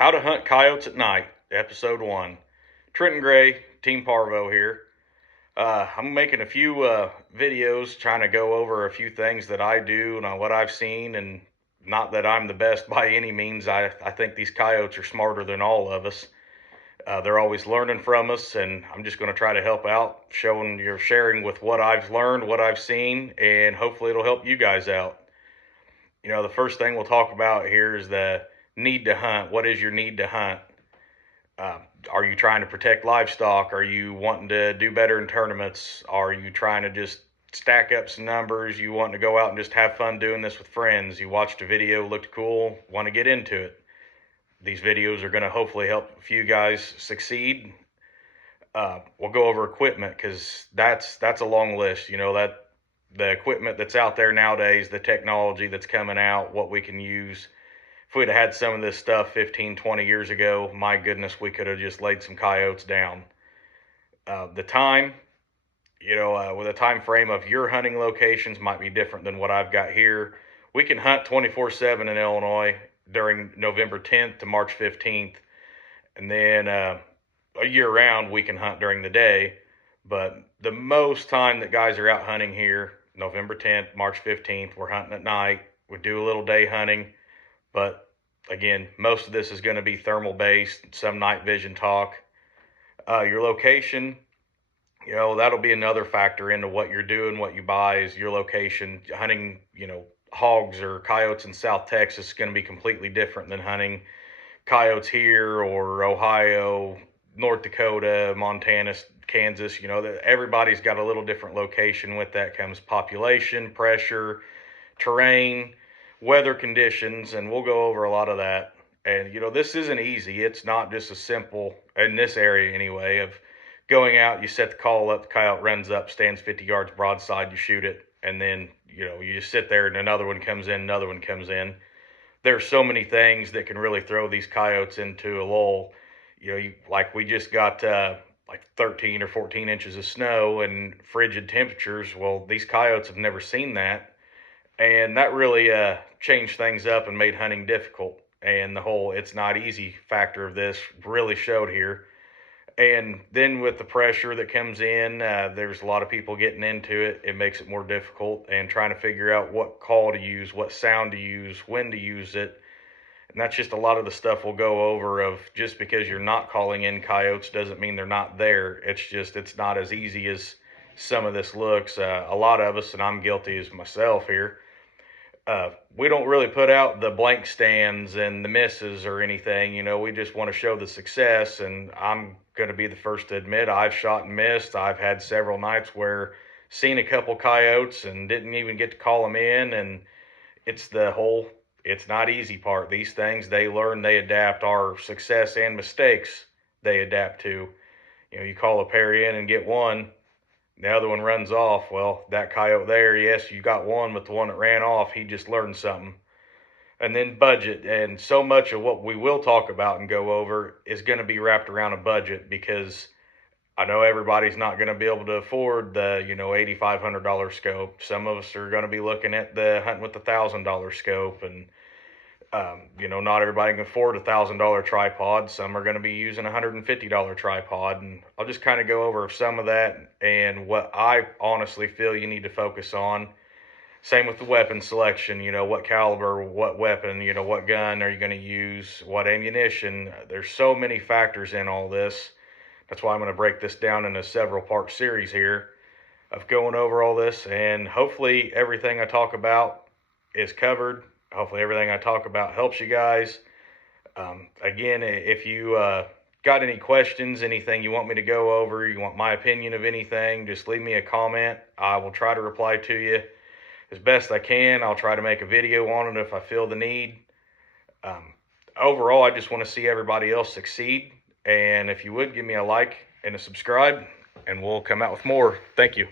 How to Hunt Coyotes at Night, Episode 1. Trenton Gray, Team Parvo here. I'm making a few videos trying to go over a few things that I do and what I've seen, and not that I'm the best by any means. I think these coyotes are smarter than all of us. They're always learning from us, and I'm just going to try to help out, sharing with what I've learned, what I've seen, and hopefully it'll help you guys out. The first thing we'll talk about here is the need to hunt. What is your need to hunt? Are you trying to protect livestock? Are you wanting to do better in tournaments? Are you trying to just stack up some numbers? You want to go out and just have fun doing this with friends? You watched a video, looked cool, want to get into it. These videos are going to hopefully help a few guys succeed. We'll go over equipment because that's a long list. That the equipment that's out there nowadays, the technology that's coming out, what we can use. If we'd have had some of this stuff 15, 20 years ago, my goodness, we could have just laid some coyotes down. The time, with a time frame of your hunting locations might be different than what I've got here. We can hunt 24/7 in Illinois during November 10th to March 15th. And then a year round, we can hunt during the day. But the most time that guys are out hunting here, November 10th, March 15th, we're hunting at night. We do a little day hunting. But again, most of this is going to be thermal based, some night vision talk. Your location, that'll be another factor into what you're doing. What you buy is your location. Hunting, hogs or coyotes in South Texas is going to be completely different than hunting coyotes here or Ohio, North Dakota, Montana, Kansas. Everybody's got a little different location. With that comes population, pressure, terrain, weather conditions, and we'll go over a lot of that. And this isn't easy. It's not just as simple in this area anyway of going out, you set the call up, the coyote runs up, stands 50 yards broadside, you shoot it, and then you just sit there and another one comes in. There's so many things that can really throw these coyotes into a lull. Like we just got like 13 or 14 inches of snow and frigid temperatures. Well, these coyotes have never seen that. And that really changed things up and made hunting difficult. And the whole it's not easy factor of this really showed here. And then with the pressure that comes in, there's a lot of people getting into it. It makes it more difficult and trying to figure out what call to use, what sound to use, when to use it. And that's just a lot of the stuff we'll go over of just because you're not calling in coyotes doesn't mean they're not there. It's not as easy as some of this looks. A lot of us, and I'm guilty as myself here, we don't really put out the blank stands and the misses or anything. We just want to show the success. And I'm going to be the first to admit I've shot and missed. I've had several nights where seen a couple coyotes and didn't even get to call them in. And it's not easy part. These things, they learn, they adapt. Our success and mistakes, they adapt to. You call a pair in and get one. The other one runs off. Well, that coyote there, yes, you got one, but the one that ran off, he just learned something. And then budget. And so much of what we will talk about and go over is going to be wrapped around a budget, because I know everybody's not going to be able to afford the, $8,500 scope. Some of us are going to be looking at the hunting with the $1,000 scope. And not everybody can afford a $1,000 tripod. Some are going to be using a $150 tripod. And I'll just kind of go over some of that and what I honestly feel you need to focus on. Same with the weapon selection, what caliber, what weapon, what gun are you going to use, what ammunition. There's so many factors in all this. That's why I'm going to break this down in a several part series here of going over all this. And hopefully everything I talk about is covered. Hopefully everything I talk about helps you guys. Again, if you got any questions, anything you want me to go over, you want my opinion of anything, just leave me a comment. I will try to reply to you as best I can. I'll try to make a video on it if I feel the need. Overall, I just want to see everybody else succeed. And if you would, give me a like and a subscribe, and we'll come out with more. Thank you.